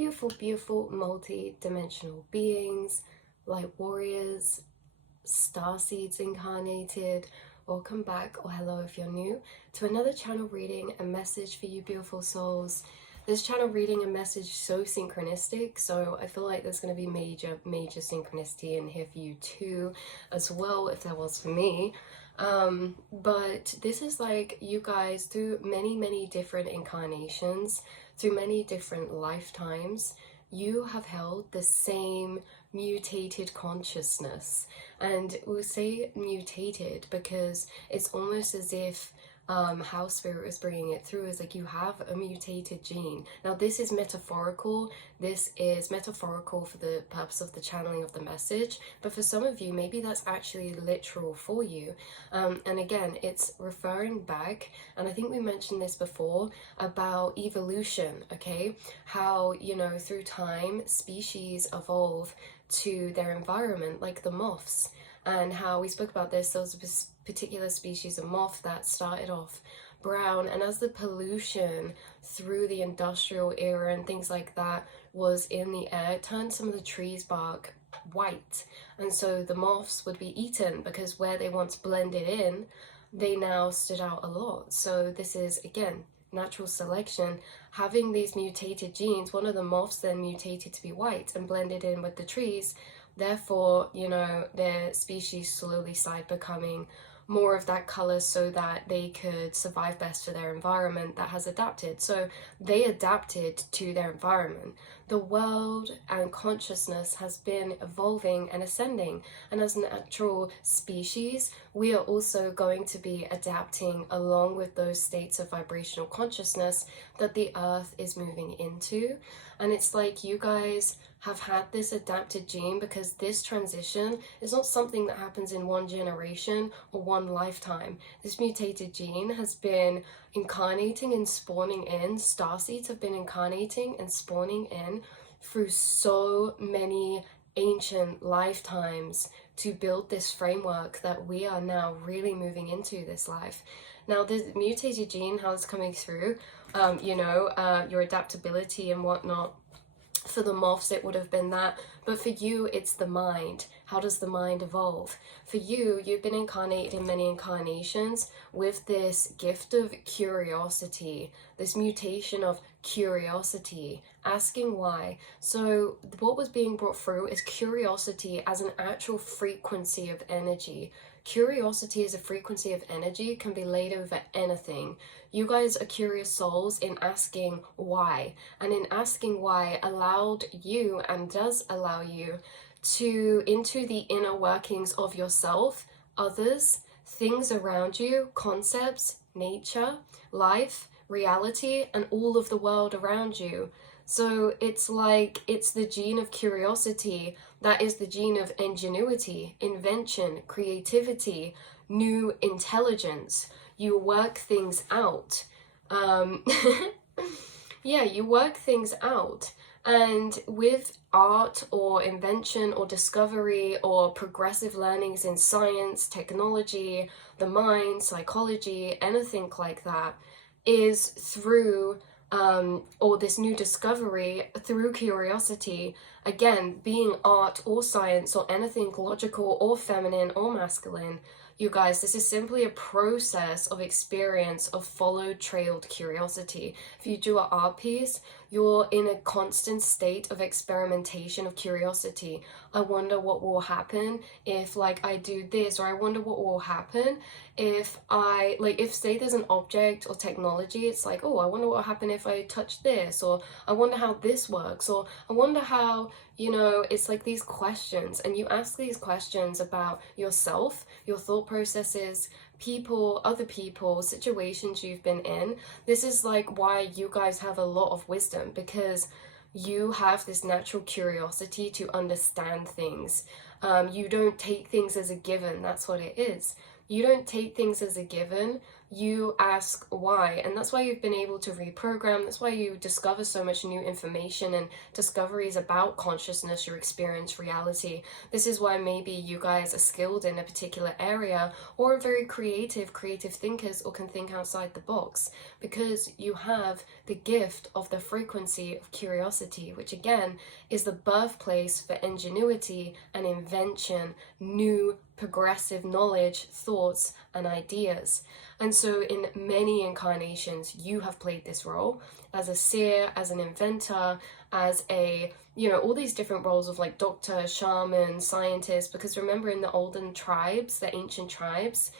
beautiful, beautiful multi-dimensional beings, light warriors, star seeds incarnated. Welcome back, or hello if you're new, to another channel reading, a message for you beautiful souls. This channel reading a message so synchronistic, so I feel like there's going to be major synchronicity in here for you too, as well, if there was for me. But this is like you guys, through many different incarnations, through many different lifetimes, you have held the same mutated consciousness. And we'll say mutated because it's almost as if how spirit is bringing it through is like you have a mutated gene. Now this is metaphorical. This is metaphorical for the purpose of the channeling of the message, but for some of you maybe that's actually literal for you. And again, it's referring back, and I think we mentioned this before, about evolution. Okay, how, you know, through time species evolve to their environment, like the moths, and how we spoke about this. There was a particular species of moth that started off brown, and as the pollution through the industrial era and things like that was in the air, it turned some of the trees bark white, and so the moths would be eaten because where they once blended in, they now stood out a lot. So this is, again, natural selection, having these mutated genes. One of the moths then mutated to be white and blended in with the trees. Therefore, you know, their species slowly started becoming more of that color so that they could survive best for their environment that has adapted. So they adapted to their environment. The world and consciousness has been evolving and ascending, and as a natural species we are also going to be adapting along with those states of vibrational consciousness that the earth is moving into. And it's like you guys have had this adapted gene because this transition is not something that happens in one generation or one lifetime. This mutated gene has been incarnating and spawning in, starseeds have been incarnating and spawning in through so many ancient lifetimes to build this framework that we are now really moving into this life. Now the mutated gene, how it's coming through, your adaptability and whatnot. For the moths it would have been that, but for you it's the mind. How does the mind evolve? For you, you've been incarnated in many incarnations with this gift of curiosity, this mutation of curiosity, asking why. So what was being brought through is curiosity as an actual frequency of energy. Curiosity as a frequency of energy can be laid over anything. You guys are curious souls in asking why, and in asking why allowed you and does allow you to into the inner workings of yourself, others, things around you, concepts, nature, life, reality, and all of the world around you. So it's like it's the gene of curiosity that is the gene of ingenuity, invention, creativity, new intelligence. You work things out. Yeah, you work things out. And with art or invention or discovery or progressive learnings in science, technology, the mind, psychology, anything like that, is through or this new discovery through curiosity. Again, being art or science or anything logical or feminine or masculine, you guys, this is simply a process of experience of followed trailed curiosity. If you do an art piece, you're in a constant state of experimentation of curiosity. I wonder what will happen if like I do this, or I wonder what will happen if I, like, if say there's an object or technology, it's like, oh, I wonder what will happen if I touch this, or I wonder how this works, or I wonder how, you know, it's like these questions, and you ask these questions about yourself, your thought processes, people, other people, situations you've been in. This is like why you guys have a lot of wisdom, because you have this natural curiosity to understand things. You don't take things as a given. That's what it is. You don't take things as a given. you ask why, and that's why you've been able to reprogram. That's why you discover so much new information and discoveries about consciousness, your experience, reality. This is why maybe you guys are skilled in a particular area, or are very creative thinkers, or can think outside the box, because you have the gift of the frequency of curiosity, which again is the birthplace for ingenuity and invention, new progressive knowledge, thoughts, and ideas. And so in many incarnations, you have played this role as a seer, as an inventor, as a, all these different roles of like doctor, shaman, scientist, because remember in the olden tribes, the ancient tribes,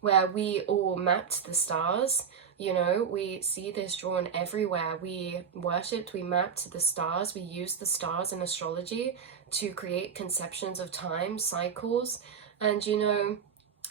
where we all mapped the stars, we see this drawn everywhere. We worshipped, we mapped the stars, we used the stars in astrology to create conceptions of time, cycles. And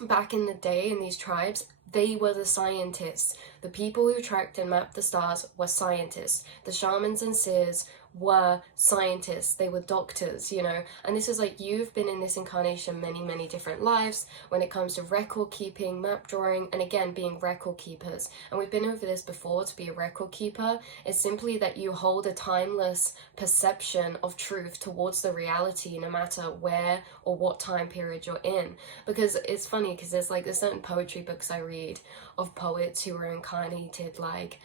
back in the day in these tribes, they were the scientists. The people who tracked and mapped the stars were scientists. The shamans and seers were scientists. They were doctors, and this is like, you've been in this incarnation many different lives when it comes to record keeping, map drawing, and again being record keepers. And we've been over this before. To be a record keeper is simply that you hold a timeless perception of truth towards the reality, no matter where or what time period you're in. Because it's funny, because there's certain poetry books I read of poets who were incarnated like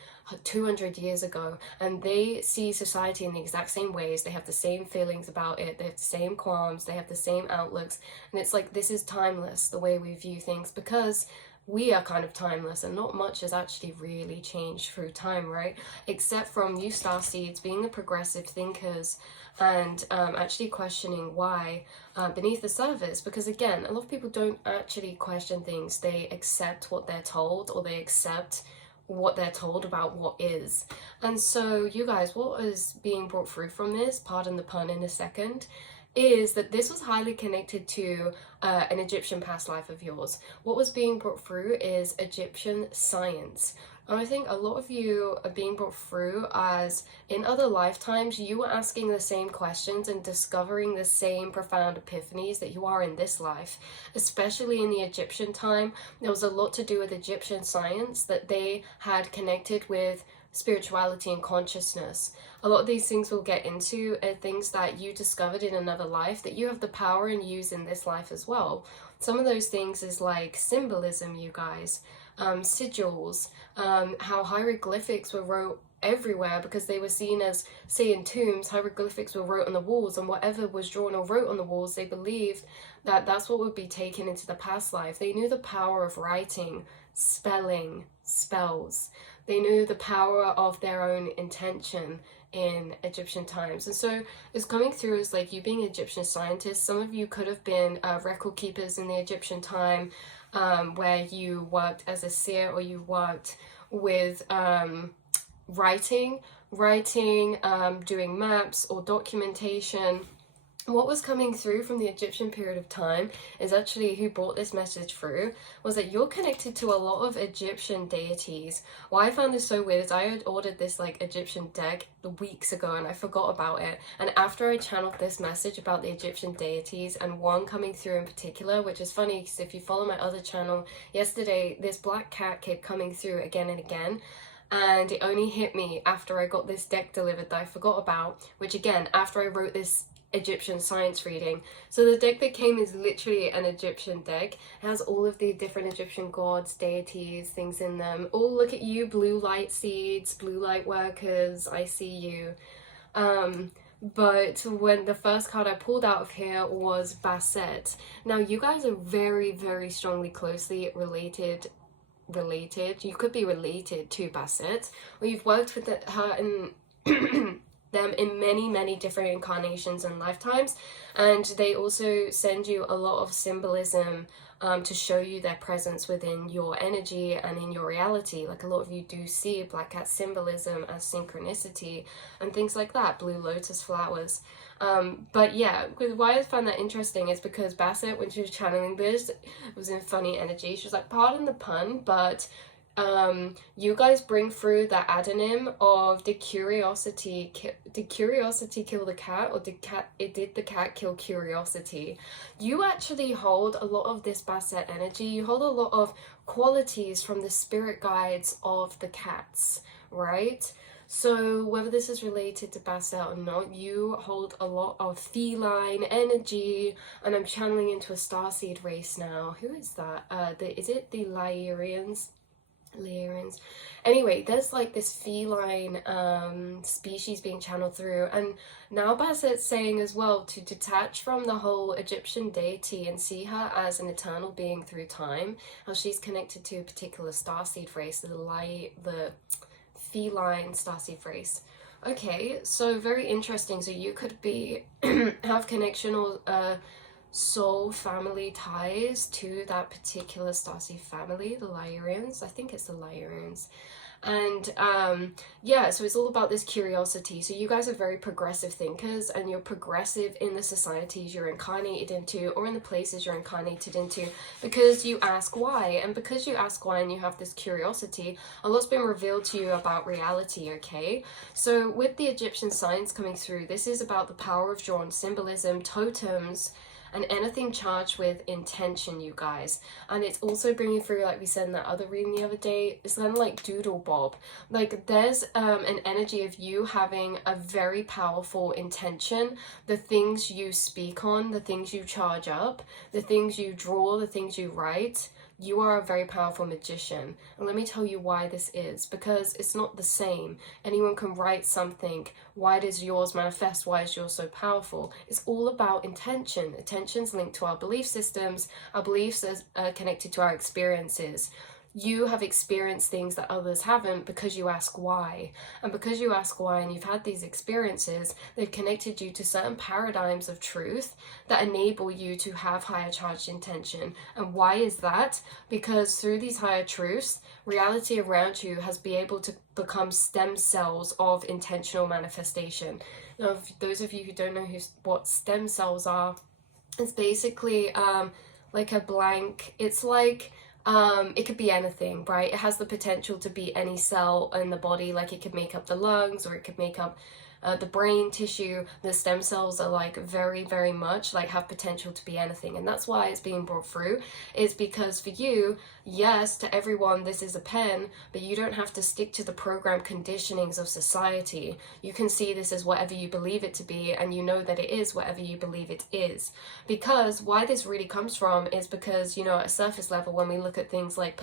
200 years ago, and they see society in the exact same ways. They have the same feelings about it, they have the same qualms, they have the same outlooks, and it's like, this is timeless, the way we view things, because we are kind of timeless, and not much has actually really changed through time, right? Except from you star seeds being the progressive thinkers and actually questioning why beneath the surface. Because again, a lot of people don't actually question things. They accept what they're told, or they accept what they're told about what is. And so you guys, what is being brought through from this, pardon the pun in a second, is that this was highly connected to an Egyptian past life of yours. What was being brought through is Egyptian science. And I think a lot of you are being brought through as in other lifetimes you were asking the same questions and discovering the same profound epiphanies that you are in this life. Especially in the Egyptian time, there was a lot to do with Egyptian science that they had connected with spirituality and consciousness. A lot of these things we'll get into are things that you discovered in another life that you have the power and use in this life as well. Some of those things is like symbolism, you guys, sigils, how hieroglyphics were wrote everywhere because they were seen as, say in tombs, hieroglyphics were wrote on the walls, and whatever was drawn or wrote on the walls, they believed that that's what would be taken into the past life. They knew the power of writing, spelling, spells. They knew the power of their own intention in Egyptian times. And so it's coming through as like you being Egyptian scientists. Some of you could have been record keepers in the Egyptian time, where you worked as a seer, or you worked with writing, doing maps or documentation. What was coming through from the Egyptian period of time is actually who brought this message through was that you're connected to a lot of Egyptian deities. Why I found this so weird is I had ordered this like Egyptian deck weeks ago and I forgot about it. And after I channeled this message about the Egyptian deities and one coming through in particular, which is funny because if you follow my other channel, yesterday this black cat kept coming through again and again. And it only hit me after I got this deck delivered that I forgot about, which again, after I wrote this Egyptian science reading. So the deck that came is literally an Egyptian deck. It has all of the different Egyptian gods, deities, things in them. Oh, look at you, blue light seeds, blue light workers, I see you. But when the first card I pulled out of here was Basset. Now you guys are very, very strongly closely related. You could be related to Basset, or you've worked with her in them in many different incarnations and lifetimes, and they also send you a lot of symbolism to show you their presence within your energy and in your reality. Like a lot of you do see black cat symbolism as synchronicity and things like that, blue lotus flowers. But yeah, why I find that interesting is because Basset, when she was channeling this, was in funny energy. She was like, pardon the pun, but you guys bring through the adonym of did curiosity kill the cat, or did the cat kill curiosity? You actually hold a lot of this Basset energy. You hold a lot of qualities from the spirit guides of the cats, right? So whether this is related to Basset or not, you hold a lot of feline energy, and I'm channeling into a starseed race now. Who is that? Is it the Lyrians? Anyway, there's like this feline species being channeled through, and now Basset's saying as well to detach from the whole Egyptian deity and see her as an eternal being through time, how she's connected to a particular starseed race, the feline starseed race. Okay, so very interesting. So you could be have connection or soul family ties to that particular starseed family, the Lyrians. I think it's the Lyrians. And yeah, so it's all about this curiosity. So you guys are very progressive thinkers, and you're progressive in the societies you're incarnated into, or in the places you're incarnated into, because you ask why. And because you ask why and you have this curiosity, a lot's been revealed to you about reality, okay? So with the Egyptian signs coming through, this is about the power of drawn symbolism, totems, and anything charged with intention, you guys. And it's also bringing through, like we said in that other reading the other day, it's kind of like doodle bob. Like there's an energy of you having a very powerful intention. The things you speak on, the things you charge up, the things you draw, the things you write, you are a very powerful magician. And let me tell you why this is. Because it's not the same. Anyone can write something. Why does yours manifest? Why is yours so powerful? It's all about intention. Intention's linked to our belief systems. Our beliefs are connected to our experiences. You have experienced things that others haven't because you ask why. And because you ask why and you've had these experiences, they've connected you to certain paradigms of truth that enable you to have higher charged intention. And why is that? Because through these higher truths, reality around you has been able to become stem cells of intentional manifestation. Now, those of you who don't know what stem cells are, it's basically like a blank, it's like it could be anything, right? It has the potential to be any cell in the body, like it could make up the lungs, or it could make up the brain tissue. The stem cells are like very, very much like have potential to be anything, and that's why it's being brought through. Is because for you, yes, to everyone this is a pen, but you don't have to stick to the programmed conditionings of society. You can see this as whatever you believe it to be, and you know that it is whatever you believe it is. Because why this really comes from is because, you know, at a surface level, when we look at things like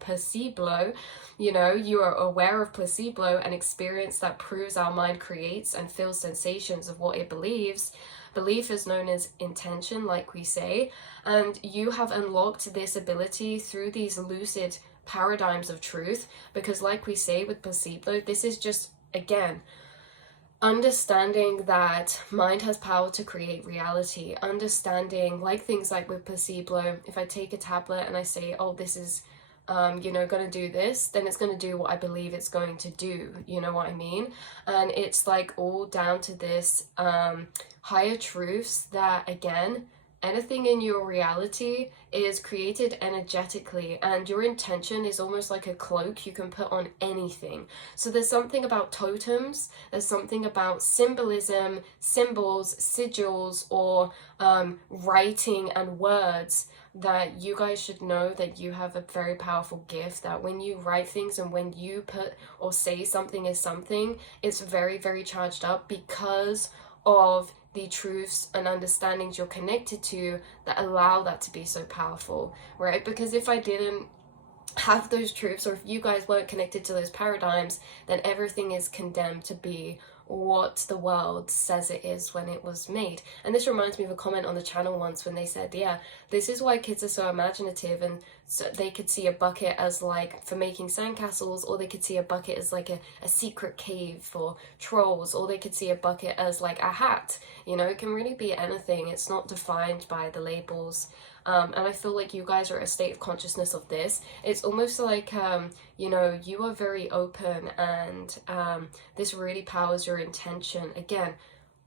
placebo, you know, you are aware of placebo, an experience that proves our mind creates and feels sensations of what it believes. Belief is known as intention, like we say, and you have unlocked this ability through these lucid paradigms of truth, because like we say with placebo, this is just, again, understanding that mind has power to create reality. Understanding, like things like with placebo, if I take a tablet and I say, oh, this is you know, going to do this, then it's going to do what I believe it's going to do, you know what I mean? And it's like all down to this higher truths that, again, anything in your reality is created energetically, and your intention is almost like a cloak you can put on anything. So there's something about totems, there's something about symbolism, symbols, sigils, or writing and words, that you guys should know that you have a very powerful gift, that when you write things and when you put or say something is something, it's very, very charged up because of the truths and understandings you're connected to that allow that to be so powerful, right? Because if I didn't have those truths, or if you guys weren't connected to those paradigms, then everything is condemned to be what the world says it is when it was made. And this reminds me of a comment on the channel once when they said, yeah, this is why kids are so imaginative, and so they could see a bucket as like for making sandcastles, or they could see a bucket as like a secret cave for trolls, or they could see a bucket as like a hat. You know, it can really be anything. It's not defined by the labels. And I feel like you guys are at a state of consciousness of this. It's almost like, you know, you are very open, and this really powers your intention. Again,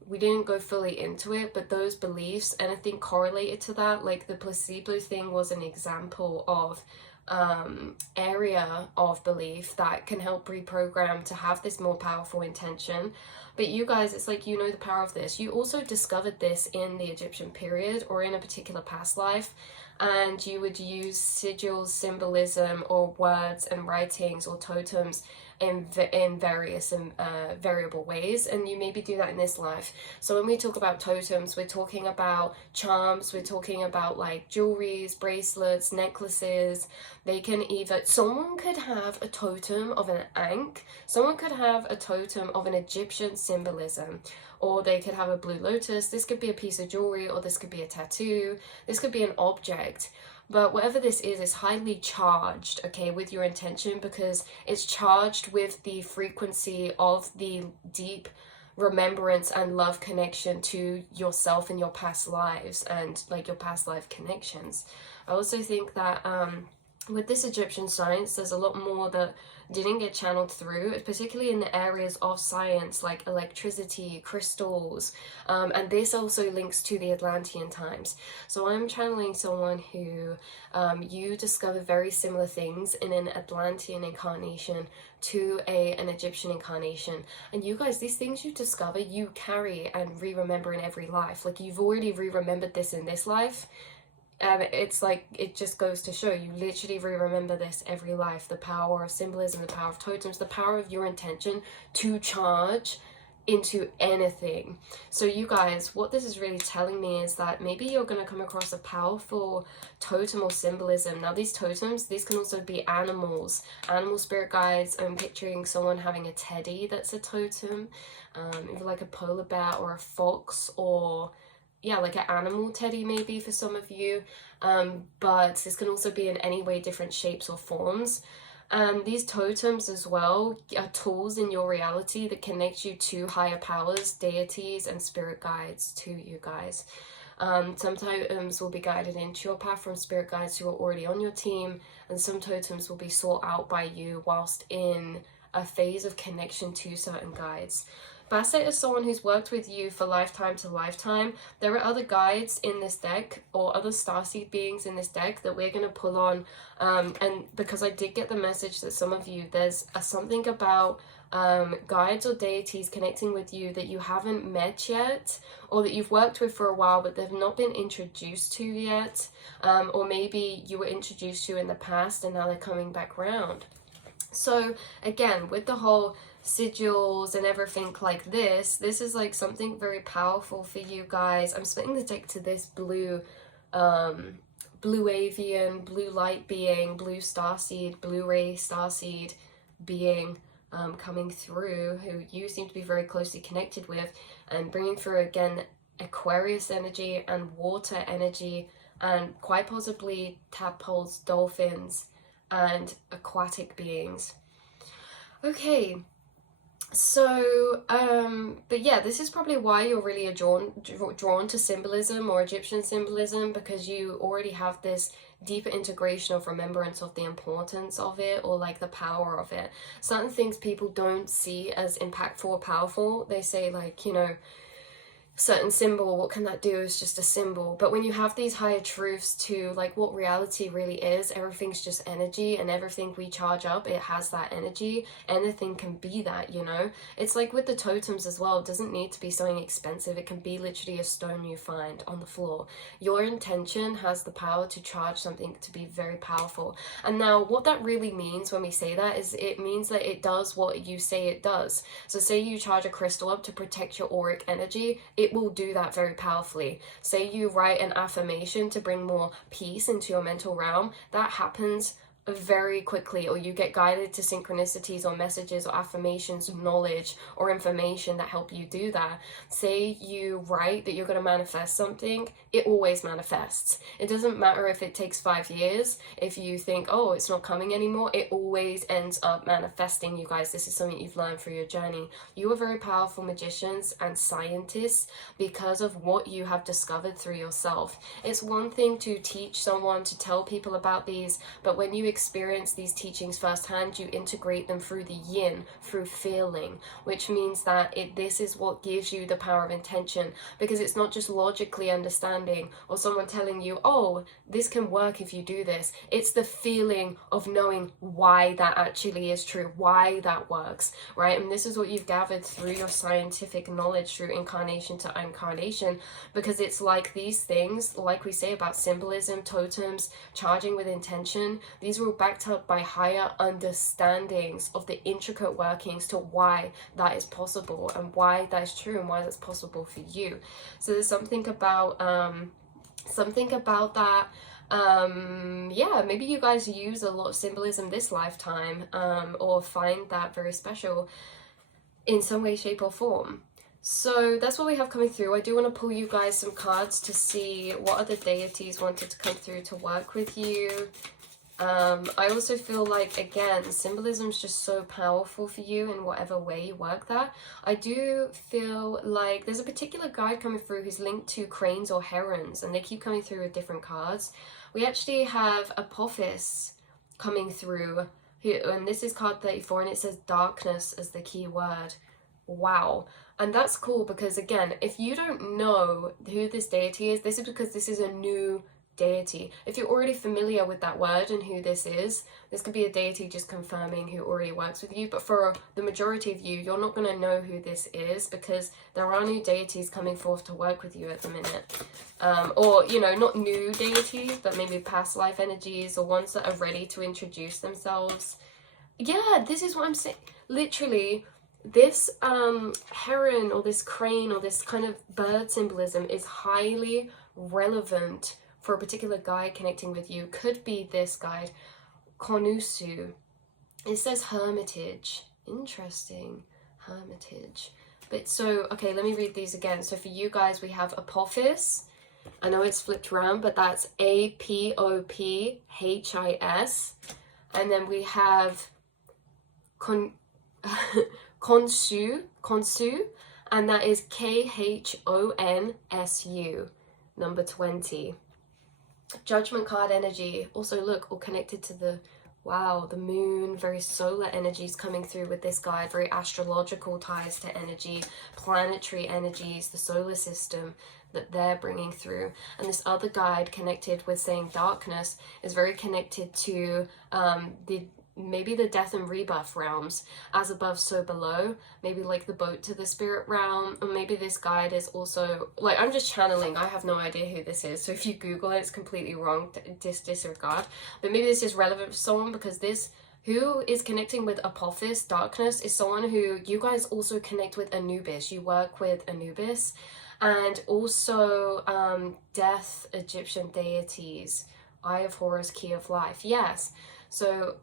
we didn't go fully into it, but those beliefs, anything correlated to that, like the placebo thing was an example of area of belief that can help reprogram to have this more powerful intention. But you guys, it's like, you know the power of this. You also discovered this in the Egyptian period or in a particular past life, and you would use sigils, symbolism, or words and writings or totems in various variable ways, and you maybe do that in this life. So when we talk about totems, we're talking about charms, we're talking about like jewelries, bracelets, necklaces. They can either, someone could have a totem of an ankh, someone could have a totem of an Egyptian symbolism, or they could have a blue lotus. This could be a piece of jewelry, or this could be a tattoo, this could be an object. But whatever this is highly charged, okay, with your intention, because it's charged with the frequency of the deep remembrance and love connection to yourself and your past lives and like your past life connections. I also think that with this Egyptian science, there's a lot more that didn't get channeled through, particularly in the areas of science like electricity, crystals, and this also links to the Atlantean times. So I'm channeling someone who you discover very similar things in an Atlantean incarnation to an Egyptian incarnation. And you guys, these things you discover, you carry and re-remember in every life. Like, you've already re-remembered this in this life. It's like, it just goes to show you literally remember this every life. The power of symbolism, the power of totems, the power of your intention to charge into anything. So you guys, what this is really telling me is that maybe you're going to come across a powerful totem or symbolism. Now these totems, these can also be animals, animal spirit guides. I'm picturing someone having a teddy that's a totem, either like a polar bear or a fox, or yeah, like an animal teddy maybe for some of you, but this can also be in any way different shapes or forms. These totems as well are tools in your reality that connect you to higher powers, deities, and spirit guides to you guys. Some totems will be guided into your path from spirit guides who are already on your team, and some totems will be sought out by you whilst in a phase of connection to certain guides. Basset is someone who's worked with you for lifetime to lifetime. There are other guides in this deck, or other starseed beings in this deck that we're going to pull on. And because I did get the message that some of you, there's something about guides or deities connecting with you that you haven't met yet, or that you've worked with for a while but they've not been introduced to yet. Or maybe you were introduced to in the past and now they're coming back round. So again, with the whole sigils and everything like this is like something very powerful for you guys. I'm splitting the deck to this blue avian, blue light being, blue starseed, blue ray starseed being coming through, who you seem to be very closely connected with, and bringing through again Aquarius energy and water energy, and quite possibly tadpoles, dolphins, and aquatic beings. Okay, so but yeah, this is probably why you're really drawn to symbolism or Egyptian symbolism, because you already have this deeper integration of remembrance of the importance of it, or like the power of it. Certain things people don't see as impactful or powerful. They say like, you know, certain symbol, what can that do? Is just a symbol. But when you have these higher truths to like what reality really is, everything's just energy, and everything we charge up, it has that energy. Anything can be that, you know. It's like with the totems as well. It doesn't need to be something expensive. It can be literally a stone you find on the floor. Your intention has the power to charge something to be very powerful. And now what that really means when we say that is, it means that it does what you say it does. So say you charge a crystal up to protect your auric energy, it will do that very powerfully. Say you write an affirmation to bring more peace into your mental realm, that happens very quickly. Or you get guided to synchronicities or messages or affirmations, knowledge or information that help you do that. Say you write that you're going to manifest something, it always manifests. It doesn't matter if it takes 5 years. If you think, oh, it's not coming anymore, it always ends up manifesting. You guys, this is something you've learned through your journey. You are very powerful magicians and scientists because of what you have discovered through yourself. It's one thing to teach someone, to tell people about these, but when you experience these teachings firsthand, you integrate them through the yin, through feeling, which means that this is what gives you the power of intention, because it's not just logically understanding or someone telling you, oh, this can work if you do this. It's the feeling of knowing why that actually is true, why that works, right? And this is what you've gathered through your scientific knowledge through incarnation to incarnation, because it's like these things, like we say about symbolism, totems, charging with intention, these are all backed up by higher understandings of the intricate workings to why that is possible and why that is true and why that's possible for you. So there's something about that. Yeah, maybe you guys use a lot of symbolism this lifetime, or find that very special in some way, shape or form. So that's what we have coming through. I do want to pull you guys some cards to see what other deities wanted to come through to work with you. I also feel like, again, symbolism is just so powerful for you in whatever way you work that. I do feel like there's a particular guide coming through who's linked to cranes or herons, and they keep coming through with different cards. We actually have Apophis coming through, and this is card 34, and it says darkness as the key word. Wow. And that's cool because, again, if you don't know who this deity is, this is because this is a new deity. If you're already familiar with that word and who this could be a deity just confirming who already works with you. But for the majority of you, you're not going to know who this is because there are new deities coming forth to work with you at the minute. Or, you know, not new deities, but maybe past life energies or ones that are ready to introduce themselves. Yeah, this is what I'm saying. Literally, this heron or this crane or this kind of bird symbolism is highly relevant for a particular guide connecting with you. Could be this guide, Konusu. It says hermitage. Interesting. Hermitage. But so, okay, let me read these again. So for you guys, we have Apophis. I know it's flipped around, but that's Apophis. And then we have Konsu, and that is Khonsu, number 20. Judgment card energy. Also, look, all connected to the moon, very solar energies coming through with this guide, very astrological ties to energy, planetary energies, the solar system that they're bringing through. And this other guide connected with saying darkness is very connected to maybe the death and rebirth realms, as above so below, maybe like the boat to the spirit realm. Or maybe this guide is also, like, I'm just channeling, I have no idea who this is, so if you Google it, it's completely wrong, disregard. But maybe this is relevant for someone, because this who is connecting with Apophis, darkness, is someone who you guys also connect with Anubis. You work with Anubis, and also death, Egyptian deities, Eye of Horus, Key of Life. Yes, so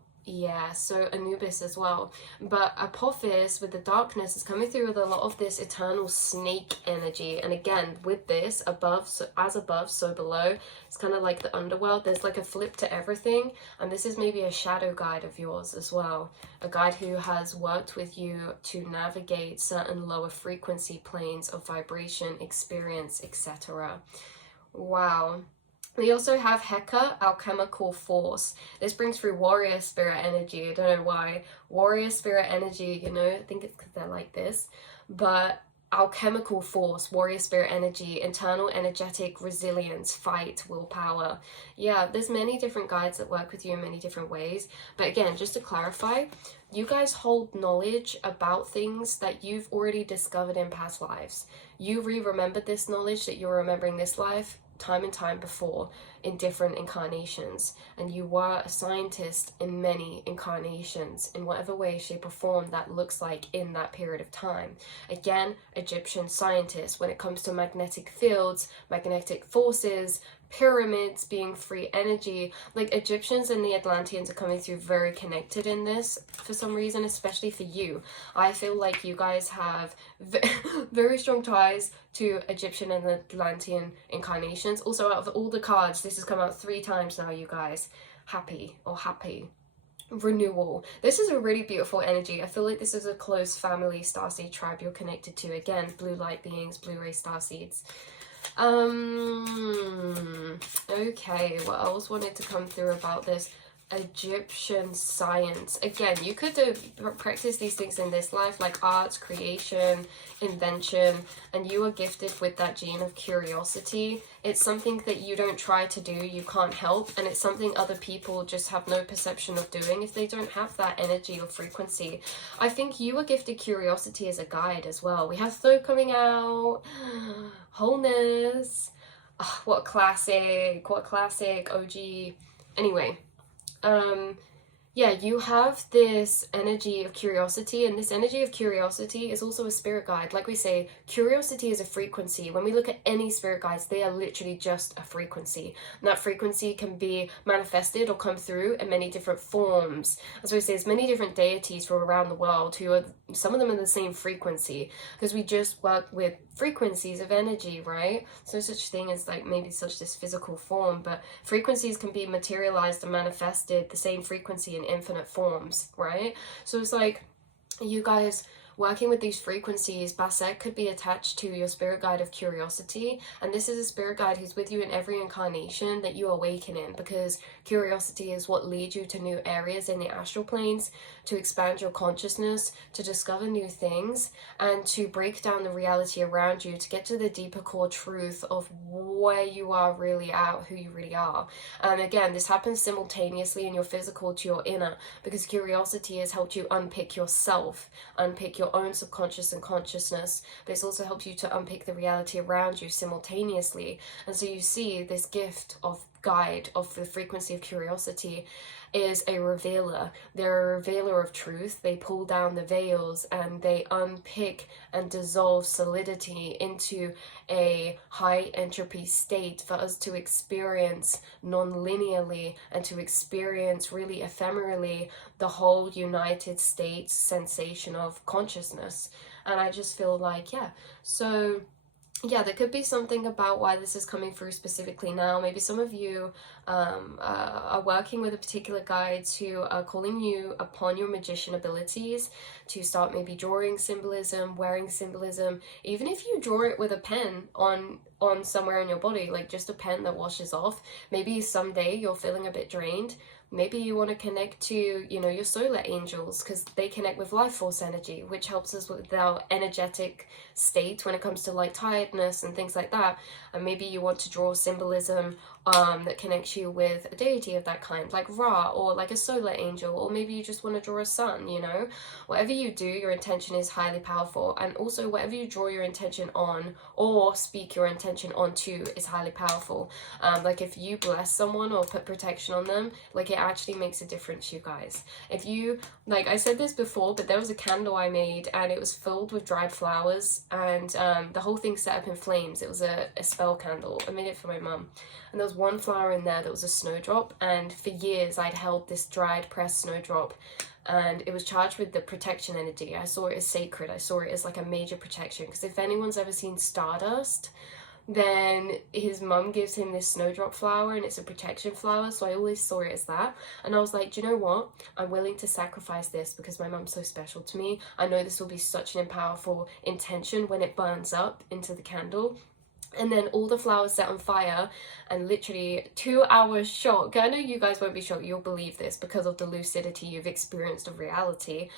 Anubis as well. But Apophis with the darkness is coming through with a lot of this eternal snake energy. And again, with this, above, so as above, so below, it's kind of like the underworld. There's like a flip to everything. And this is maybe a shadow guide of yours as well. A guide who has worked with you to navigate certain lower frequency planes of vibration, experience, etc. Wow. We also have Heka, alchemical force. This brings through warrior spirit energy. I don't know why. Warrior spirit energy, you know, I think it's because they're like this. But alchemical force, warrior spirit energy, internal energetic resilience, fight, willpower. Yeah, there's many different guides that work with you in many different ways. But again, just to clarify, you guys hold knowledge about things that you've already discovered in past lives. You re-remembered this knowledge that you're remembering this life time and time before in different incarnations, and you were a scientist in many incarnations in whatever way, shape or form that looks like in that period of time. Again, Egyptian scientists when it comes to magnetic fields, magnetic forces, pyramids being free energy. Like, Egyptians and the Atlanteans are coming through very connected in this for some reason, especially for you. I feel like you guys have very strong ties to Egyptian and Atlantean incarnations. Also, out of all the cards, this has come out 3 times now, you guys. Happy. Renewal. This is a really beautiful energy. I feel like this is a close family starseed tribe you're connected to. Again, blue light beings, blue ray starseeds. Okay, what else wanted to come through about this? Egyptian science. Again, you could practice these things in this life, like arts, creation, invention, and you are gifted with that gene of curiosity. It's something that you don't try to do, you can't help, and it's something other people just have no perception of doing if they don't have that energy or frequency. I think you are gifted curiosity as a guide as well. We have Tho coming out. Wholeness. Oh, what a classic, OG. Anyway, yeah, you have this energy of curiosity, and this energy of curiosity is also a spirit guide. Like we say, curiosity is a frequency. When we look at any spirit guides, they are literally just a frequency. And that frequency can be manifested or come through in many different forms. As we say, there's many different deities from around the world who are, some of them are the same frequency, because we just work with frequencies of energy, right? So such thing as like maybe such this physical form, but frequencies can be materialized and manifested, the same frequency in infinite forms, right? So it's like you guys working with these frequencies, Basset could be attached to your spirit guide of curiosity, and this is a spirit guide who's with you in every incarnation that you awaken in, because curiosity is what leads you to new areas in the astral planes, to expand your consciousness, to discover new things, and to break down the reality around you, to get to the deeper core truth of where you are really at, who you really are. And again, this happens simultaneously in your physical to your inner, because curiosity has helped you unpick yourself, unpick your own subconscious and consciousness, but it's also helped you to unpick the reality around you simultaneously. And so you see this gift of guide of the frequency of curiosity is a revealer. They're a revealer of truth. They pull down the veils and they unpick and dissolve solidity into a high entropy state for us to experience non-linearly and to experience really ephemerally the whole United States sensation of consciousness. And I just feel like, yeah, so yeah, there could be something about why this is coming through specifically now. Maybe some of you are working with a particular guides who are calling you upon your magician abilities to start maybe drawing symbolism, wearing symbolism, even if you draw it with a pen on somewhere in your body, like just a pen that washes off. Maybe someday you're feeling a bit drained. Maybe you want to connect to, you know, your solar angels, because they connect with life force energy, which helps us with our energetic state when it comes to like tiredness and things like that. And maybe you want to draw symbolism that connects you with a deity of that kind, like Ra, or like a solar angel, or maybe you just want to draw a sun, you know. Whatever you do, your intention is highly powerful, and also whatever you draw your intention on or speak your intention onto is highly powerful. Like if you bless someone or put protection on them, like it actually makes a difference, you guys. If you, like I said this before, but there was a candle I made and it was filled with dried flowers, and the whole thing set up in flames. It was a spell candle. I made it for my mum, and there was one flower in there that was a snowdrop, and for years I'd held this dried pressed snowdrop, and it was charged with the protection energy. I saw it as sacred. I saw it as like a major protection, because if anyone's ever seen Stardust, then his mum gives him this snowdrop flower and it's a protection flower, so I always saw it as that. And I was like, do you know what, I'm willing to sacrifice this because my mum's so special to me. I know this will be such an powerful intention when it burns up into the candle. And then all the flowers set on fire, and literally 2 hours shock. I know you guys won't be shocked, you'll believe this because of the lucidity you've experienced of reality.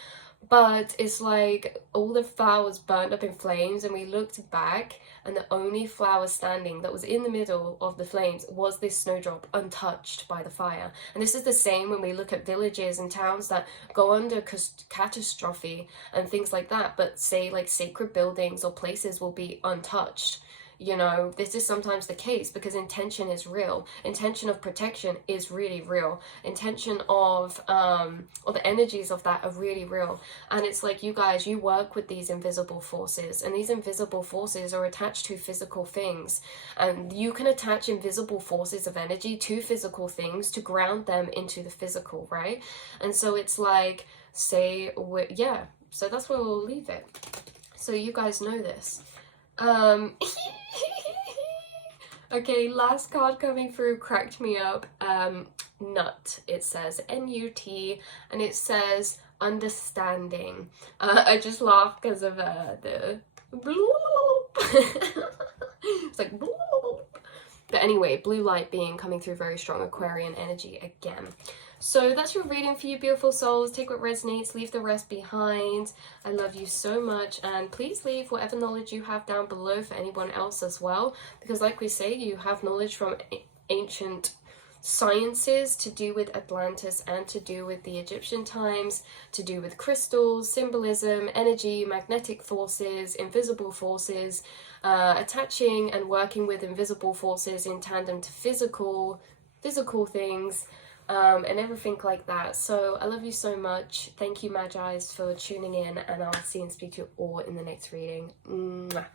But it's like all the flowers burned up in flames, and we looked back and the only flower standing that was in the middle of the flames was this snowdrop, untouched by the fire. And this is the same when we look at villages and towns that go under catastrophe and things like that, but say like sacred buildings or places will be untouched. You know, this is sometimes the case because intention is real. Intention of protection is really real. Intention of, or the energies of that are really real. And it's like, you guys, you work with these invisible forces, and these invisible forces are attached to physical things. And you can attach invisible forces of energy to physical things to ground them into the physical, right? And so it's like, yeah, so that's where we'll leave it. So you guys know this. Okay, last card coming through cracked me up. Nut, it says N-U-T, and it says understanding. I just laughed because of the it's like but anyway, blue light being coming through very strong Aquarian energy again. So that's your reading for you, beautiful souls. Take what resonates, leave the rest behind. I love you so much, and please leave whatever knowledge you have down below for anyone else as well, because like we say, you have knowledge from ancient sciences to do with Atlantis and to do with the Egyptian times, to do with crystals, symbolism, energy, magnetic forces, invisible forces, attaching and working with invisible forces in tandem to physical things, and everything like that. So I love you so much. Thank you, Magi's, for tuning in, and I'll see and speak to you all in the next reading. Mwah.